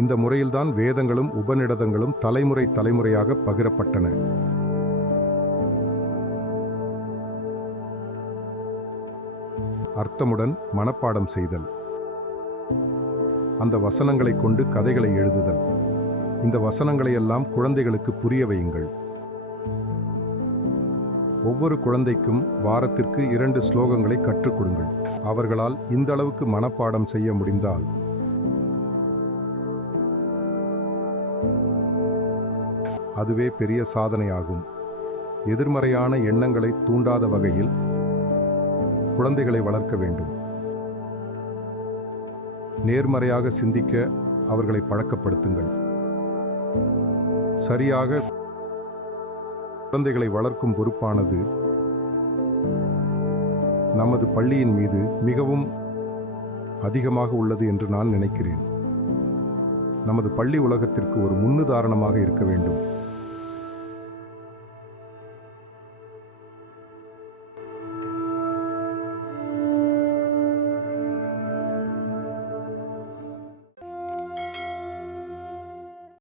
இந்த முறையில்தான் வேதங்களும் உபநிடதங்களும் தலைமுறை தலைமுறையாக பகிரப்பட்டன. அர்த்தமுடன் மனப்பாடம் செய்தல், அந்த வசனங்களை கொண்டு கதைகளை எழுதுதல். இந்த வசனங்களையெல்லாம் குழந்தைகளுக்கு புரிய வையுங்கள். ஒவ்வொரு குழந்தைக்கும் வாரத்திற்கு 2 ஸ்லோகங்களை கற்றுக் கொடுங்கள். அவர்களால் இந்த அளவுக்கு மனப்பாடம் செய்ய முடிந்தால் அதுவே பெரிய சாதனையாகும். எதிர்மறையான எண்ணங்களை தூண்டாத வகையில் குழந்தைகளை வளர்க்க வேண்டும். நேர்மறையாக சிந்திக்க அவர்களை பழக்கப்படுத்துங்கள். சரியாக குழந்தைகளை வளர்க்கும் பொறுப்பானது நமது பள்ளியின் மீது மிகவும் அதிகமாக உள்ளது என்று நான் நினைக்கிறேன். நமது பள்ளி உலகத்திற்கு ஒரு முன்னுதாரணமாக இருக்க வேண்டும்.